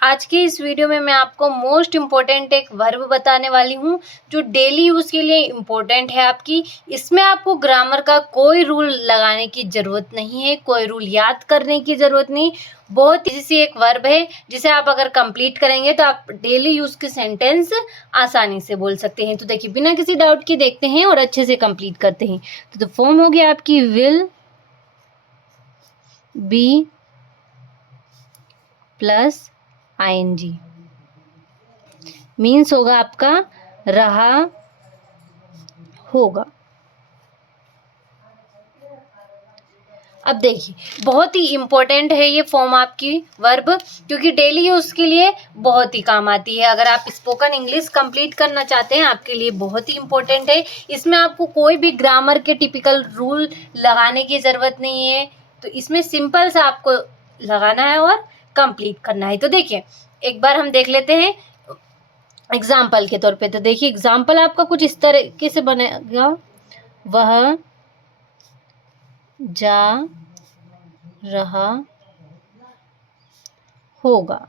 आज के इस वीडियो में मैं आपको मोस्ट इम्पोर्टेंट एक वर्ब बताने वाली हूँ जो डेली यूज़ के लिए इम्पोर्टेंट है आपकी। इसमें आपको ग्रामर का कोई रूल लगाने की ज़रूरत नहीं है, कोई रूल याद करने की ज़रूरत नहीं। बहुत ईजी सी एक वर्ब है जिसे आप अगर कंप्लीट करेंगे तो आप डेली यूज़ के सेंटेंस आसानी से बोल सकते हैं। तो देखिए, बिना किसी डाउट के देखते हैं और अच्छे से कंप्लीट करते हैं। तो फॉर्म हो गया आपकी will be plus ING means होगा आपका रहा होगा। अब देखिए, बहुत ही इम्पोर्टेंट है ये फॉर्म आपकी वर्ब, क्योंकि डेली यूज़ के लिए बहुत ही काम आती है। अगर आप स्पोकन इंग्लिश कंप्लीट करना चाहते हैं, आपके लिए बहुत ही इम्पोर्टेंट है। इसमें आपको कोई भी ग्रामर के टिपिकल रूल लगाने की ज़रूरत नहीं है। तो इसमें सिंपल सा आपको लगाना है और कंप्लीट करना है। तो देखिए, एक बार हम देख लेते हैं एग्जाम्पल के तौर पे। तो देखिए, एग्जाम्पल आपका कुछ इस तरीके से बनेगा, वह जा रहा होगा।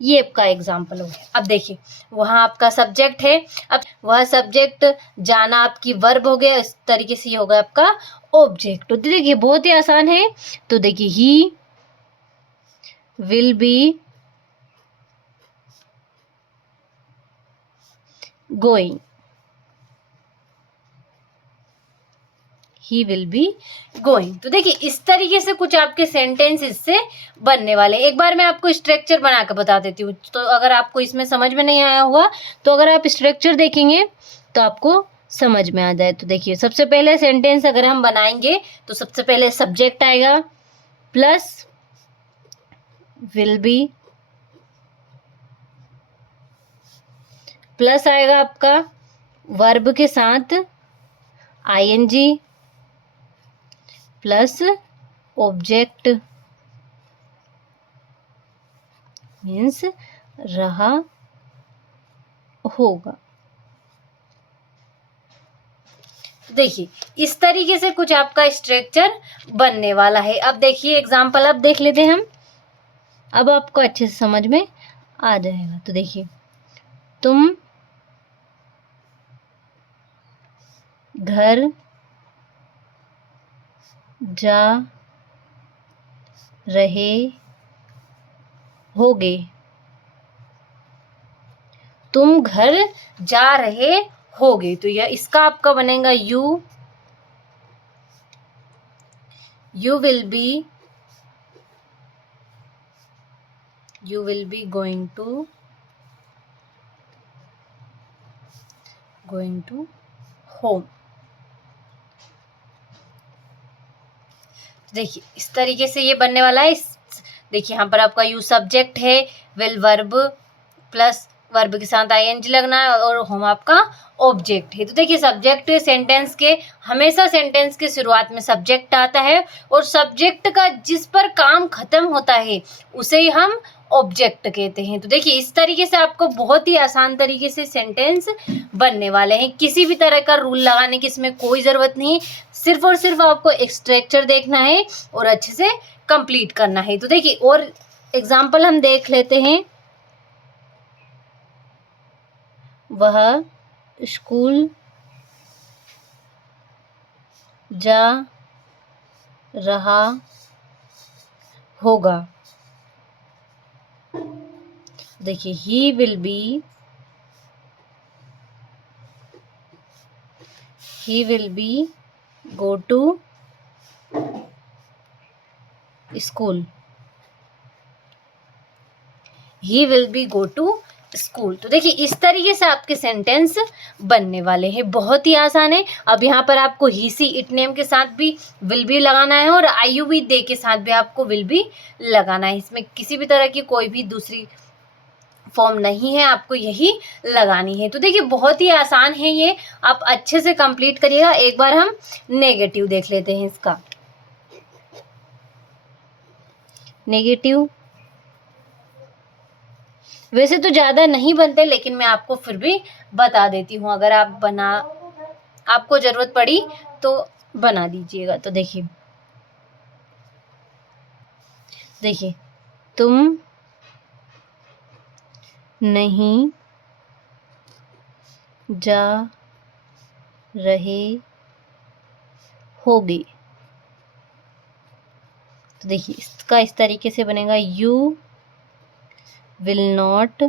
ये आपका एग्जाम्पल हो गया। अब देखिए, वहाँ आपका सब्जेक्ट है, अब वह सब्जेक्ट, जाना आपकी वर्ब हो गया, इस तरीके से होगा आपका ऑब्जेक्ट। तो देखिए, बहुत ही आसान है। तो देखिए, he will be going, he will be going. तो देखिए, इस तरीके से कुछ आपके सेंटेंस इससे बनने वाले। एक बार मैं आपको स्ट्रक्चर बना के बता देती हूँ, तो अगर आपको इसमें समझ में नहीं आया हुआ तो अगर आप स्ट्रक्चर देखेंगे तो आपको समझ में आ जाए। तो देखिए, सबसे पहले सेंटेंस अगर हम बनाएंगे तो सबसे पहले सब्जेक्ट आएगा प्लस विल बी, प्लस आएगा आपका वर्ब के साथ ING प्लस ऑब्जेक्ट मीन्स रहा होगा। देखिए, इस तरीके से कुछ आपका स्ट्रक्चर बनने वाला है। अब देखिए, एग्जाम्पल अब देख लेते हैं हम, अब आपको अच्छे से समझ में आ जाएगा। तो देखिए, तुम घर जा रहे होगे। तुम घर जा रहे होगे, तो यह इसका आपका बनेगा you will be going to home. देखिए, इस तरीके से ये बनने वाला है। देखिए, यहाँ पर आपका यू सब्जेक्ट है, विल वर्ब प्लस वर्ब के साथ ING लगना है और होम आपका ऑब्जेक्ट है। तो देखिए, सब्जेक्ट सेंटेंस के हमेशा सेंटेंस के शुरुआत में सब्जेक्ट आता है और सब्जेक्ट का जिस पर काम खत्म होता है उसे ही हम ऑब्जेक्ट कहते हैं। तो देखिए, इस तरीके से आपको बहुत ही आसान तरीके से सेंटेंस बनने वाले हैं। किसी भी तरह का रूल लगाने की इसमें कोई ज़रूरत नहीं, सिर्फ और सिर्फ आपको एक स्ट्रक्चर देखना है और अच्छे से कंप्लीट करना है। तो देखिए, और एग्जाम्पल हम देख लेते हैं, वह स्कूल जा रहा होगा। देखिए, he will be go to school. He will be go to school. तो देखिए, इस तरीके से आपके सेंटेंस बनने वाले हैं। बहुत ही आसान है। अब यहाँ पर आपको ही सी इट नेम के साथ भी विल बी लगाना है और IUV दे के साथ भी आपको विल बी लगाना है। इसमें किसी भी तरह की कोई भी दूसरी फॉर्म नहीं है, आपको यही लगानी है। तो देखिए, बहुत ही आसान है ये, आप अच्छे से कंप्लीट करिएगा। एक बार हम नेगेटिव देख लेते हैं इसका। नेगेटिव वैसे तो ज़्यादा नहीं बनते, लेकिन मैं आपको फिर भी बता देती हूँ, अगर आपको ज़रूरत पड़ी तो बना दीजिएगा। तो देखिए, तुम नहीं जा रहे होगे। तो देखिए इसका इस तरीके से बनेगा, you will not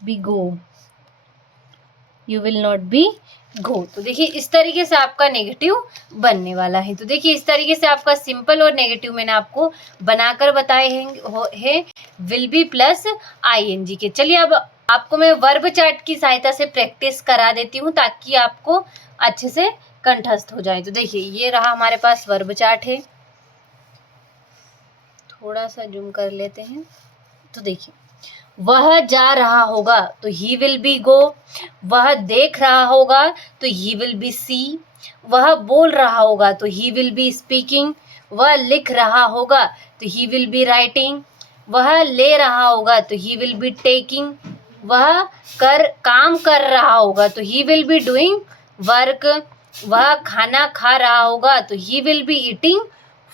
be go, you will not be go. तो देखिए इस तरीके से आपका नेगेटिव बनने वाला है। तो देखिए इस तरीके से आपका सिंपल और नेगेटिव मैंने आपको बनाकर बताए हैं विल बी प्लस आईएनजी के। चलिए अब आपको मैं वर्ब चार्ट की सहायता से प्रैक्टिस करा देती हूँ ताकि आपको अच्छे से कंठस्थ हो जाए। तो देखिए ये रहा हमारे पास वर्ब चार्ट है, थोड़ा सा जूम कर लेते हैं। तो देखिए वह जा रहा होगा तो ही विल बी गो, वह देख रहा होगा तो ही विल बी सी, वह बोल रहा होगा तो ही विल बी स्पीकिंग, वह लिख रहा होगा तो ही विल बी राइटिंग, वह ले रहा होगा तो ही विल बी टेकिंग, वह काम कर रहा होगा तो ही विल बी डूइंग वर्क, वह खाना खा रहा होगा तो ही विल बी ईटिंग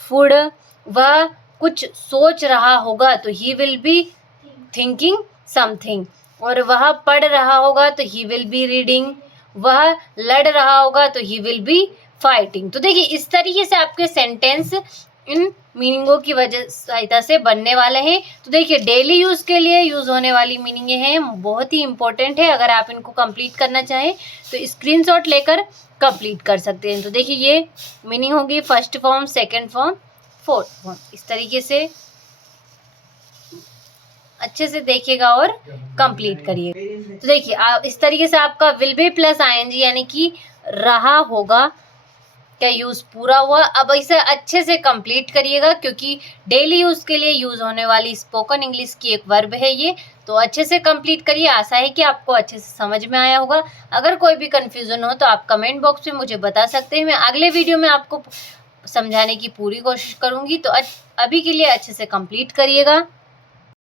फूड, वह कुछ सोच रहा होगा तो ही विल बी थिंकिंग समथिंग, और वह पढ़ रहा होगा तो ही विल बी रीडिंग, वह लड़ रहा होगा तो ही विल बी फाइटिंग। तो देखिए इस तरीके से आपके सेंटेंस इन मीनिंगों की वजह सहायता से बनने वाले हैं। तो देखिए डेली यूज के लिए यूज होने वाली मीनिंग हैं, बहुत ही इंपॉर्टेंट है। अगर आप इनको कंप्लीट करना चाहें तो स्क्रीनशॉट लेकर कंप्लीट कर सकते हैं। तो देखिए ये मीनिंग होगी first form, second form, fourth form. इस तरीके से अच्छे से देखिएगा और कंप्लीट करिएगा। तो देखिए इस तरीके से आपका विल बी प्लस आईएनजी यानी कि रहा होगा का यूज पूरा हुआ। अब इसे अच्छे से कंप्लीट करिएगा क्योंकि डेली यूज के लिए यूज होने वाली स्पोकन इंग्लिश की एक वर्ब है ये। तो अच्छे से कंप्लीट करिए, आशा है कि आपको अच्छे से समझ में आया होगा। अगर कोई भी कंफ्यूजन हो तो आप कमेंट बॉक्स में मुझे बता सकते हैं, मैं अगले वीडियो में आपको समझाने की पूरी कोशिश करूंगी। तो अभी के लिए अच्छे से कंप्लीट करिएगा।